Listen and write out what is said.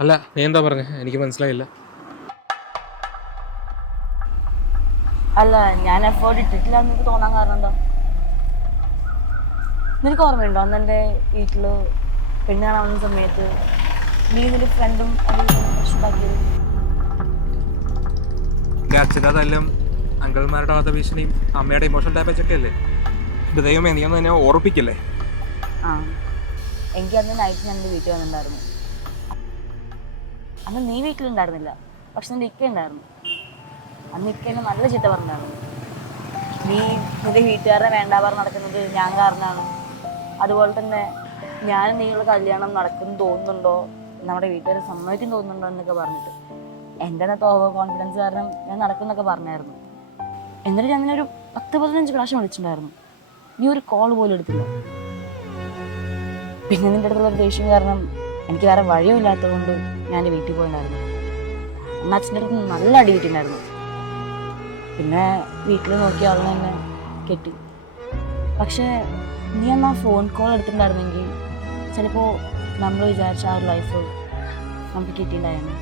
അല്ല, നീ എന്താ പറഞ്ഞേ? എനിക്ക് മനസ്സിലായില്ല. അല്ല, ഞാൻ എഫേർട്ട് ഇട്ടിട്ടില്ല എന്ന് എനിക്ക് തോന്നാൻ കാരണം എന്താ? നിനക്ക് ഓർമ്മയുണ്ടോ അന്ന് എൻ്റെ വീട്ടിൽ പെണ്ണ് കാണാൻ വന്ന സമയത്ത് നീ ഇതിൽ ഫ്രണ്ടും പ്രശ്നമാക്കിയത്? എൻ്റെ അച്ഛൻ്റെ അതെല്ലാം അങ്കിൾമാരുടെ ഭാഗത്തെ ഭീഷണിയും അമ്മയുടെ ഇമോഷണൽ ഡാമേജ് ഒക്കെ അല്ലേ? എൻ്റെ ദൈവമേ, നീ ഒന്ന് എന്നെ ഓർപ്പിക്കില്ലേ? ആ, എനിക്ക് അന്ന് നൈറ്റ് ഞാൻ എൻ്റെ വീട്ടിൽ വന്നിട്ടുണ്ടായിരുന്നു. അന്ന് നീ വീട്ടിലുണ്ടായിരുന്നില്ല, പക്ഷെ നിൻ്റെ ഇക്ക ഉണ്ടായിരുന്നു. അന്ന് ഇക്ക എന്നെ നല്ല ചീത്ത പറഞ്ഞായിരുന്നു. നീ നിന്റെ വീട്ടുകാരെ വേണ്ട പറഞ്ഞ് നടക്കുന്നത് ഞാൻ കാരണമാണ്. അതുപോലെ തന്നെ ഞാനും നീയുള്ള കല്യാണം നടക്കുന്നു തോന്നുന്നുണ്ടോ, നമ്മുടെ വീട്ടുകാരെ സമ്മതിക്കും തോന്നുന്നുണ്ടോ എന്നൊക്കെ പറഞ്ഞിട്ട് എൻ്റെ അകത്ത് ഓവർ കോൺഫിഡൻസ് കാരണം ഞാൻ നടക്കുന്നൊക്കെ പറഞ്ഞായിരുന്നു. എന്നിട്ട് ഞാൻ ഒരു 10-15 പ്രാവശ്യം വിളിച്ചിട്ടുണ്ടായിരുന്നു. നീ ഒരു കോൾ പോലും എടുത്തില്ല. പിന്നെ നിൻ്റെ അടുത്തുള്ള ഒരു ദേഷ്യം കാരണം എനിക്ക് വേറെ വഴിയും കൊണ്ട് ഞാൻ എൻ്റെ വീട്ടിൽ പോയിട്ടുണ്ടായിരുന്നു. അമ്മ അച്ഛൻ്റെ അടുത്ത് നല്ല അടി കിട്ടിയിട്ടുണ്ടായിരുന്നു. പിന്നെ വീട്ടിൽ നോക്കിയ ആളിനെ തന്നെ കെട്ടി. പക്ഷേ നീ അന്ന് ആ ഫോൺ കോൾ എടുത്തിട്ടുണ്ടായിരുന്നെങ്കിൽ ചിലപ്പോൾ നമ്മൾ വിചാരിച്ച ആ ഒരു ലൈഫ് നമുക്ക് കിട്ടിയിട്ടുണ്ടായിരുന്നു.